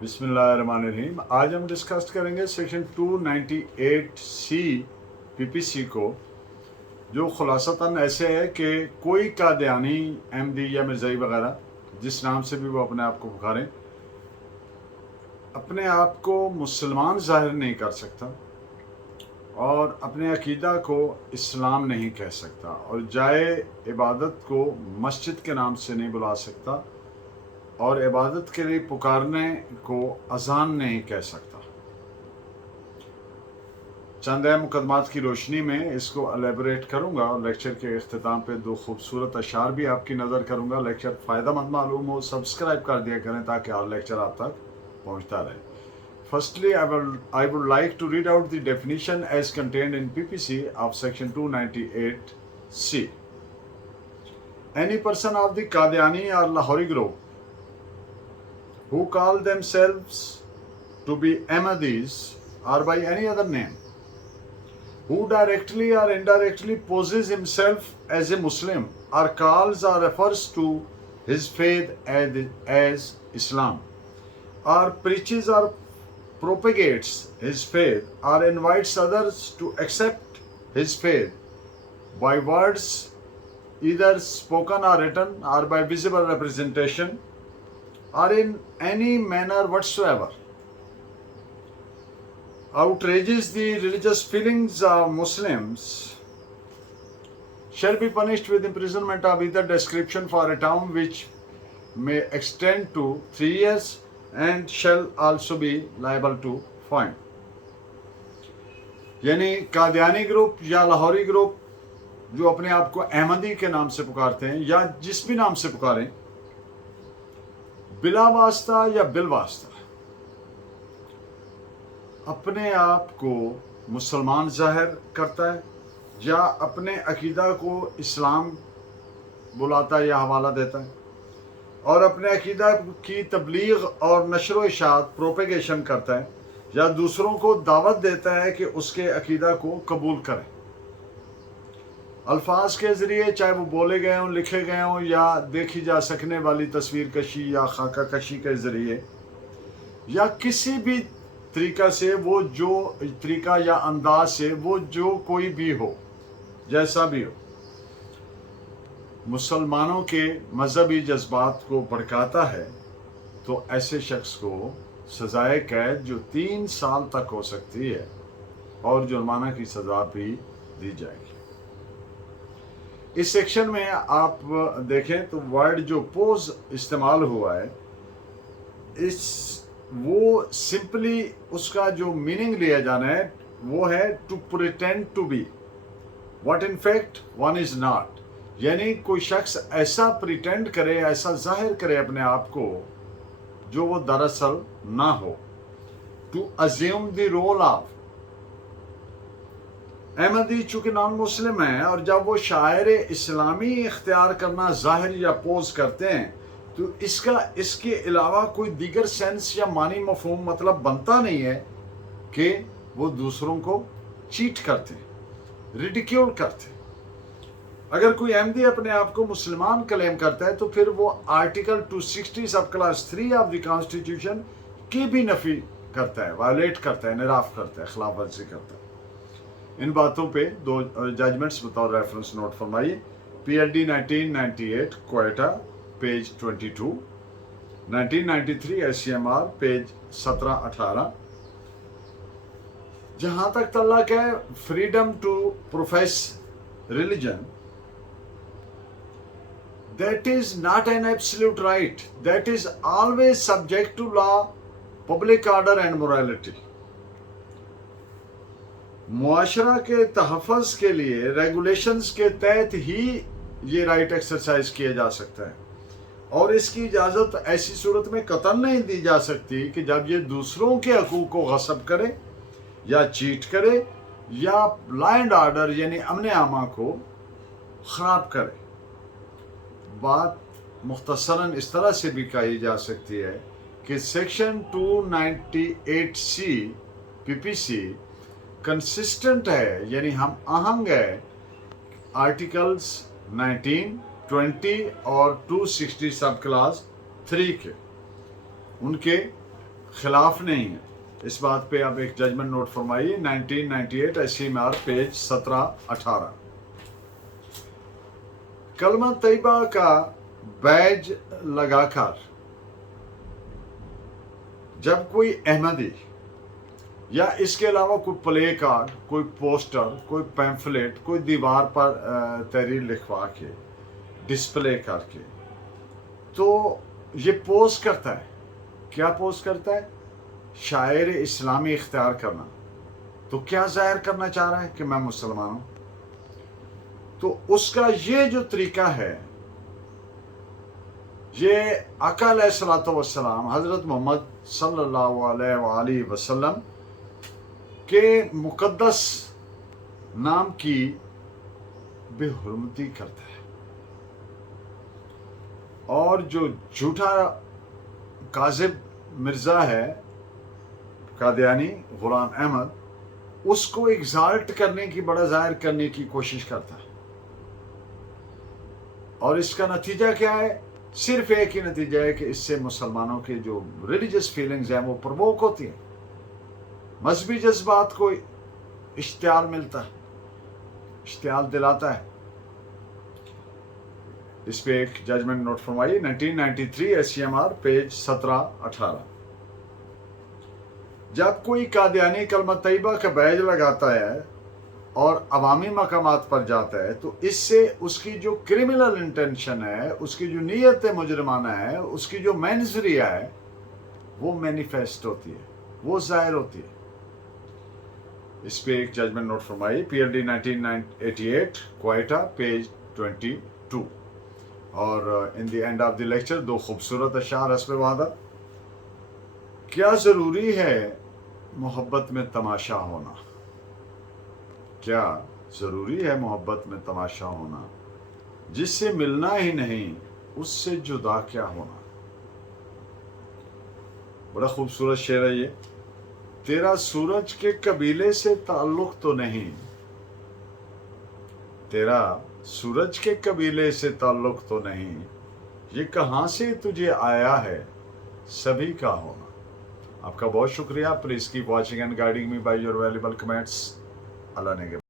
बिस्मिल्लाहिर्रहमानिर्रहीम। आज हम डिस्कस करेंगे सेक्शन 298C पीपीसी को, जो खुलासतन ऐसे है कि कोई कादियानी, अहमदी या मिर्ज़ाई वगैरह जिस नाम से भी वो अपने आप को पुकारें, अपने आप को मुसलमान ज़ाहिर नहीं कर सकता और अपने अकीदा को इस्लाम नहीं कह सकता और जाए इबादत को मस्जिद के नाम से नहीं बुला सकता और इबादत के लिए पुकारने को अजान नहीं कह सकता। चंद मुकदमात की रोशनी में इसको एलेबरेट करूंगा और लेक्चर के इख्तिताम पे दो खूबसूरत अशार भी आपकी नज़र करूंगा। लेक्चर फ़ायदेमंद मालूम हो सब्सक्राइब कर दिया करें ताकि हर लेक्चर आप तक पहुंचता रहे। Firstly, I would like to read out the definition as contained in PPC of section 298C. Any person of the Qadiani or Lahori group who call themselves to be Ahmadis or by any other name, who directly or indirectly poses himself as a Muslim or calls or refers to his faith as Islam, or preaches or propagates his faith or invites others to accept his faith by words either spoken or written or by visible representation or in any manner whatsoever, outrages the religious feelings of Muslims, shall be punished with imprisonment of either description for a term which may extend to 3 years and shall also be liable to fine. यानी Qadiani group या Lahori group जो अपने आप को अहमदी के नाम से पुकारते हैं या जिस भी नाम से पुकारें, बिला वास्ता या बिल वास्ता अपने आप को मुसलमान जाहिर करता है या अपने अकीदा को इस्लाम बुलाता है या हवाला देता है और अपने अकीदा की तबलीग और नशर इशात प्रोपेगेशन करता है या दूसरों को दावत देता है कि उसके अकीदा को कबूल करें। अल्फाज के ज़रिए, चाहे वो बोले गए हों, लिखे गए हों या देखी जा सकने वाली तस्वीर कशी या खाका कशी के ज़रिए या किसी भी तरीका से, वो जो तरीका या अंदाज से वो जो कोई भी हो, जैसा भी हो, मुसलमानों के मजहबी जज्बात को भड़काता है तो ऐसे शख्स को सजाए कैद जो 3 साल तक हो सकती है और जुर्माना की सज़ा भी दी जाएगी। इस सेक्शन में आप देखें तो वर्ड जो पोज इस्तेमाल हुआ है, वो सिंपली उसका जो मीनिंग लिया जाना है वो है to pretend to be what in fact one is not. यानी कोई शख्स ऐसा प्रिटेंड करे, ऐसा जाहिर करे अपने आप को जो वो दरअसल ना हो। To assume the role of Ahmadi चूंकि नॉन मुस्लिम है और जब वो शायर इस्लामी इख्तियार करना जाहिर या पोज करते हैं तो इसके अलावा कोई दीगर सेंस या मानी मफहूम मतलब बनता नहीं है कि वो दूसरों को चीट करते हैं, रिडिक्यूल करते हैं। अगर कोई अहमदी अपने आप को मुसलमान क्लेम करता है तो फिर वो आर्टिकल 260 सब क्लास 3 ऑफ द कॉन्स्टिट्यूशन की भी नफी करता है, वायलेट करता है, निराफ करता है, खिलाफ वर्जी करता है। इन बातों पे दो जजमेंट्स बतौर रेफरेंस नोट फरमाइए। PLD 1998 Quetta page 22, 1993 SCMR page 17-18। जहां तक तल्लक है freedom to profess religion, that is not an absolute right, that is always subject to law, public order and morality. मुआशरा के तहफ़्फ़ुज़ के लिए रेगुलेशंस के तहत ही ये राइट एक्सरसाइज किया जा सकता है और इसकी इजाज़त ऐसी सूरत में कतन नहीं दी जा सकती कि जब ये दूसरों के हकूक़ को गस्ब करे या चीट करे या लॉ एंड ऑर्डर यानी अमन आमा को ख़राब करे। बात मुख्तसरन इस तरह से भी कही जा सकती है कि सेक्शन 298C पीपीसी कंसिस्टेंट है, यानी हम आहंग है आर्टिकल्स 19, 20 और 260 सब क्लास 3 के, उनके खिलाफ नहीं है। इस बात पे आप एक जजमेंट नोट फरमाइए 1998 SCMR पेज 17-18। कलमा तैयबा का बैज लगाकर जब कोई अहमदी या इसके अलावा कोई प्ले कार्ड, कोई पोस्टर, कोई पैम्फलेट, कोई दीवार पर तहरीर लिखवा के डिस्प्ले करके तो ये पोस्ट करता है, क्या पोस्ट करता है? शायर इस्लामी इख्तियार करना। तो क्या जाहिर करना चाह रहा है कि मैं मुसलमान हूं? तो उसका ये जो तरीका है, ये आका अलैहिस्सलातु वस्सलाम हज़रत मोहम्मद सल्लल्लाहु अलैहि वसल्लम के मुक़द्दस नाम की बेहुरमती करता है। और जो झूठा काज़िब मिर्ज़ा है कादियानी गुलाम अहमद, उसको एग्जाल्ट करने की, बड़ा जाहिर करने की कोशिश करता है। और इसका नतीजा क्या है? सिर्फ एक ही नतीजा है कि इससे मुसलमानों के जो रिलीजियस फीलिंग्स हैं वो प्रवोक होती हैं, मजहबी जज्बात को इश्तियाल मिलता है, इश्तियाल दिलाता है। इस पे एक जजमेंट नोट फरमाइए 1993 SCMR पेज 17-18। जब कोई कादियानी कलमा तैयबा का बैज लगाता है और अवामी मकामात पर जाता है तो इससे उसकी जो क्रिमिनल इंटेंशन है, उसकी जो नीयत मुजरमाना है, उसकी जो मैनजरिया है, वो मैनिफेस्ट होती है, वो जाहिर होती है। इस पे एक जजमेंट नोट फरमाइए PLD 1988 क्वाइटा पेज 22। और in the end of the lecture दो खूबसूरत अशार हस्ब वादा। क्या ज़रूरी है मोहब्बत में तमाशा होना? क्या ज़रूरी है मोहब्बत में तमाशा होना? जिससे मिलना ही नहीं उससे जुदा क्या होना? बड़ा खूबसूरत शेर है ये। तेरा सूरज के कबीले से ताल्लुक तो नहीं, तेरा सूरज के कबीले से ताल्लुक तो नहीं, ये कहाँ से तुझे आया है सभी का होना। आपका बहुत शुक्रिया। Please keep watching and guiding me by your valuable comments. अल्लाह ने